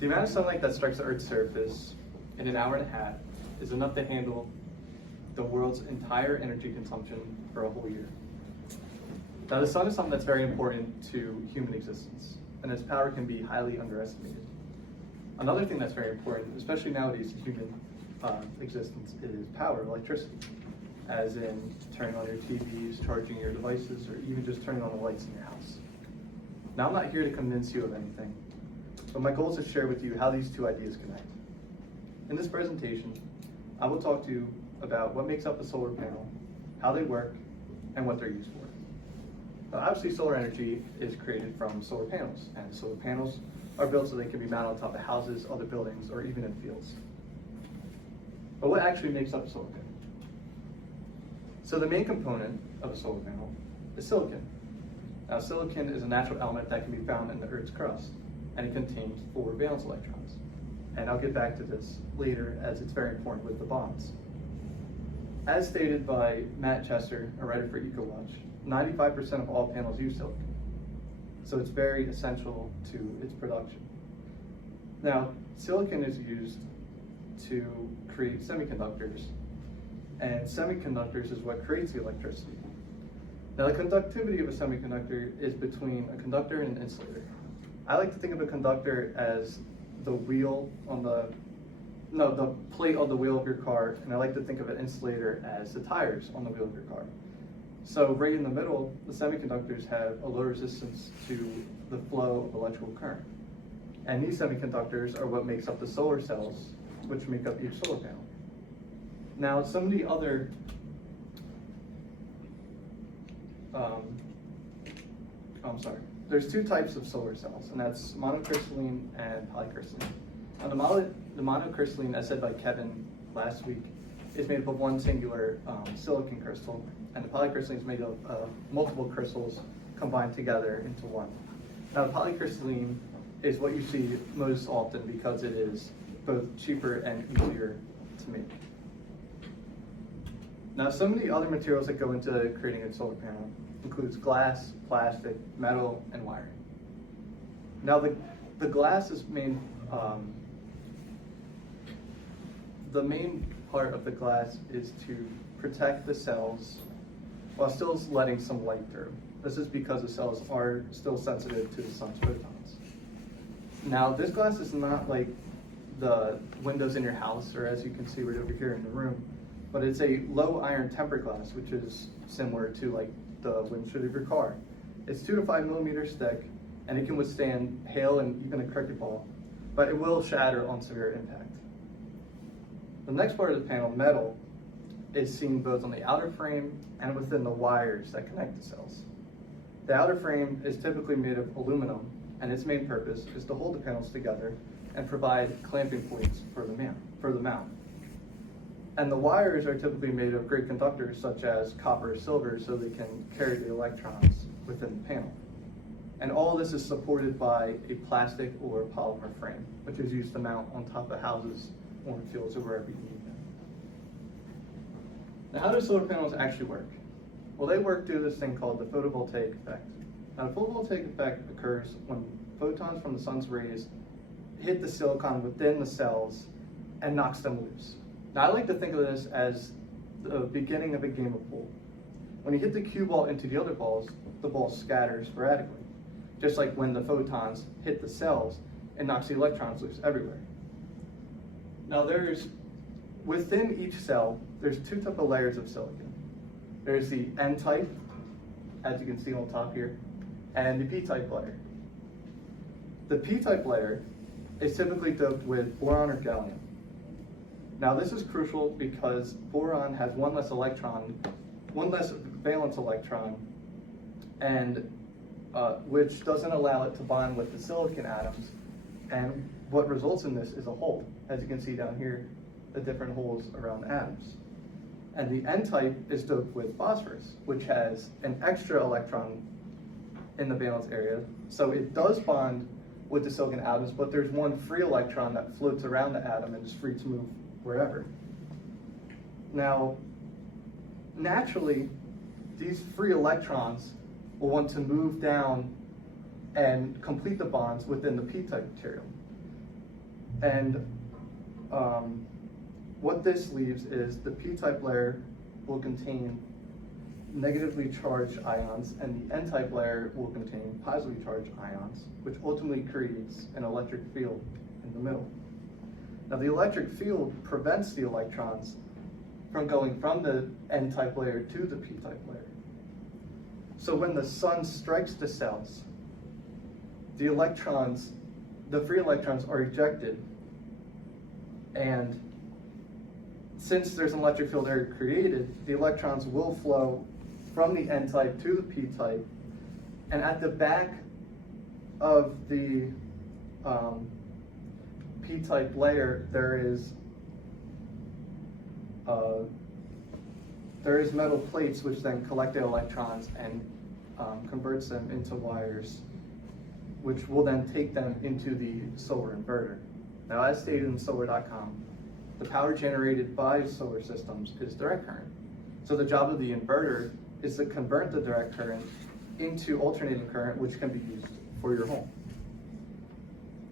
The amount of sunlight that strikes the Earth's surface in an hour and a half is enough to handle the world's entire energy consumption for a whole year. Now, the sun is something that's very important to human existence, and its power can be highly underestimated. Another thing that's very important, especially nowadays in human existence, is power, electricity, as in turning on your TVs, charging your devices, or even just turning on the lights in your house. Now, I'm not here to convince you of anything, but my goal is to share with you how these two ideas connect. In this presentation, I will talk to you about what makes up a solar panel, how they work, and what they're used for. Obviously, solar energy is created from solar panels, and solar panels are built so they can be mounted on top of houses, other buildings, or even in fields. But what actually makes up a solar panel? So the main component of a solar panel is silicon. Now, silicon is a natural element that can be found in the Earth's crust, and it contains 4 valence electrons. And I'll get back to this later, as it's very important with the bonds. As stated by Matt Chester, a writer for EcoWatch, 95% of all panels use silicon. So it's very essential to its production. Now, silicon is used to create semiconductors, and semiconductors is what creates the electricity. Now, the conductivity of a semiconductor is between a conductor and an insulator. I like to think of a conductor as the plate on the wheel of your car, and I like to think of an insulator as the tires on the wheel of your car. So right in the middle, the semiconductors have a low resistance to the flow of electrical current. And these semiconductors are what makes up the solar cells, which make up each solar panel. Now, some of the other there's 2 types of solar cells, and that's monocrystalline and polycrystalline. Now, the monocrystalline, as said by Kevin last week, is made up of one singular silicon crystal, and the polycrystalline is made up of multiple crystals combined together into one. Now, the polycrystalline is what you see most often because it is both cheaper and easier to make. Now, some of the other materials that go into creating a solar panel includes glass, plastic, metal, and wiring. Now, the glass is the main part of the glass is to protect the cells while still letting some light through. This is because the cells are still sensitive to the sun's photons. Now, this glass is not like the windows in your house, or as you can see right over here in the room, but it's a low iron tempered glass, which is similar to like the windshield of your car. It's 2 to 5 millimeters thick, and it can withstand hail and even a cricket ball, but it will shatter on severe impact. The next part of the panel, metal, is seen both on the outer frame and within the wires that connect the cells. The outer frame is typically made of aluminum, and its main purpose is to hold the panels together and provide clamping points for the mount. And the wires are typically made of great conductors such as copper or silver, so they can carry the electrons within the panel. And all this is supported by a plastic or polymer frame, which is used to mount on top of houses or in fields or wherever you need them. Now, how do solar panels actually work? Well, they work through this thing called the photovoltaic effect. Now, the photovoltaic effect occurs when photons from the sun's rays hit the silicon within the cells and knocks them loose. Now, I like to think of this as the beginning of a game of pool. When you hit the cue ball into the other balls, the ball scatters sporadically. Just like when the photons hit the cells, it knocks the electrons loose everywhere. Now, within each cell, there's 2 types of layers of silicon. There's the N-type, as you can see on top here, and the P-type layer. The P-type layer is typically doped with boron or gallium. Now, this is crucial because boron has one less valence electron, and which doesn't allow it to bond with the silicon atoms. And what results in this is a hole. As you can see down here, the different holes around atoms. And the N-type is doped with phosphorus, which has an extra electron in the valence area. So it does bond with the silicon atoms, but there's one free electron that floats around the atom and is free to move wherever. Now, naturally, these free electrons will want to move down and complete the bonds within the P-type material. And what this leaves is the p-type layer will contain negatively charged ions, and the n-type layer will contain positively charged ions, which ultimately creates an electric field in the middle. Now, the electric field prevents the electrons from going from the n-type layer to the p-type layer. So when the sun strikes the cells, the free electrons are ejected, and since there's an electric field area created, the electrons will flow from the n-type to the p-type, and at the back of the p-type layer, there is metal plates which then collect the electrons and converts them into wires, which will then take them into the solar inverter. Now, as stated in solar.com, the power generated by solar systems is direct current. So the job of the inverter is to convert the direct current into alternating current, which can be used for your home.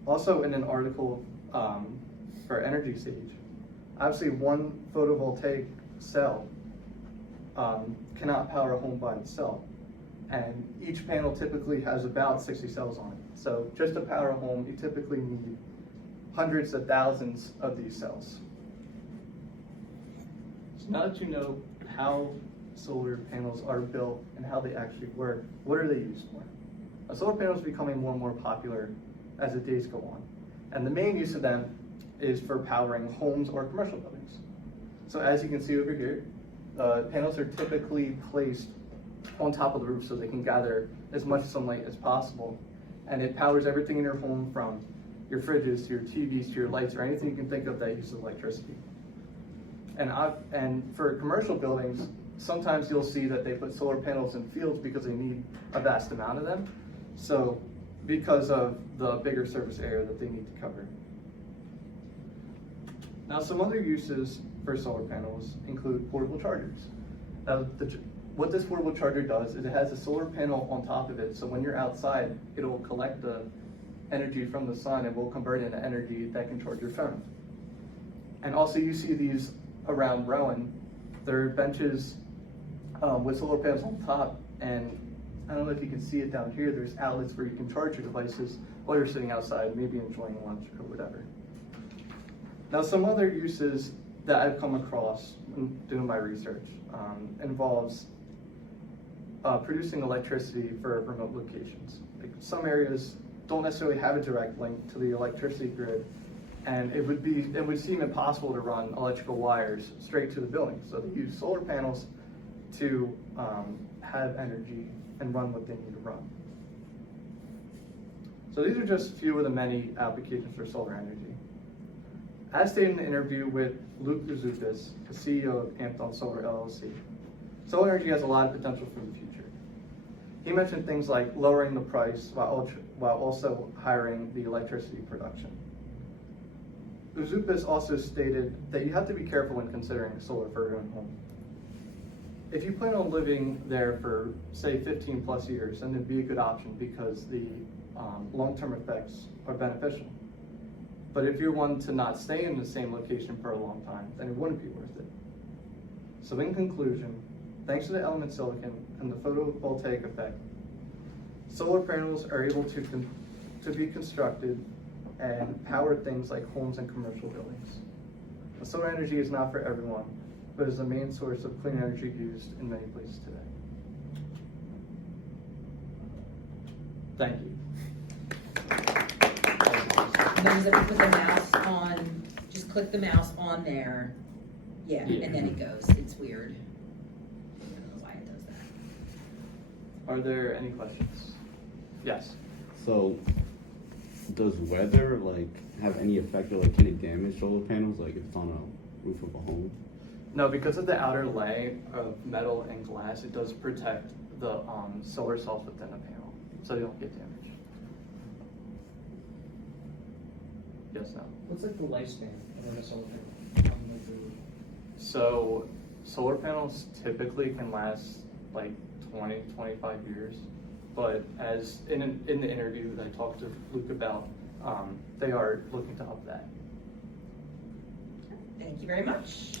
Also, in an article for Energy Sage, obviously one photovoltaic cell cannot power a home by itself, and each panel typically has about 60 cells on it. So just to power a home, you typically need hundreds of thousands of these cells. So now that you know how solar panels are built and how they actually work, what are they used for? Now, solar panels are becoming more and more popular as the days go on, and the main use of them is for powering homes or commercial buildings. So as you can see over here, panels are typically placed on top of the roof so they can gather as much sunlight as possible, and it powers everything in your home, from your fridges to your TVs to your lights, or anything you can think of that uses electricity. And for commercial buildings, sometimes you'll see that they put solar panels in fields because they need a vast amount of them, so because of the bigger surface area that they need to cover. Now, some other uses for solar panels include portable chargers. Now, what this portable charger does is it has a solar panel on top of it, so when you're outside, it'll collect the energy from the sun and will convert it into energy that can charge your phone. And also, you see these around Rowan. They're benches with solar panels on top, and I don't know if you can see it down here, there's outlets where you can charge your devices while you're sitting outside, maybe enjoying lunch or whatever. Now, some other uses that I've come across in doing my research involves producing electricity for remote locations. Like, some areas don't necessarily have a direct link to the electricity grid, and it would seem impossible to run electrical wires straight to the building. So they use solar panels to have energy and run what they need to run. So these are just a few of the many applications for solar energy. As stated in the interview with Luke Zoupis, the CEO of Ampton Solar LLC, solar energy has a lot of potential for the future. He mentioned things like lowering the price while also hiring the electricity production. Zoupis also stated that you have to be careful when considering solar for your own home. If you plan on living there for, say, 15 plus years, then it'd be a good option because the long-term effects are beneficial. But if you're one to not stay in the same location for a long time, then it wouldn't be worth it. So in conclusion, thanks to the element silicon and the photovoltaic effect, solar panels are able to be constructed and power things like homes and commercial buildings. Now, solar energy is not for everyone, but is the main source of clean energy used in many places today. Thank you. Those that put the mouse on, just click the mouse on there. Yeah, and then it goes. It's weird. I don't know why it does that. Are there any questions? Yes. So, does weather have any effect, or can it damage solar panels, if it's on a roof of a home? No, because of the outer layer of metal and glass, it does protect the solar cells within a panel, so they don't get damaged. Yes, no. What's the lifespan of a solar panel? So solar panels typically can last 20, 25 years. But as in the interview that I talked to Luke about, they are looking to up that. Thank you very much.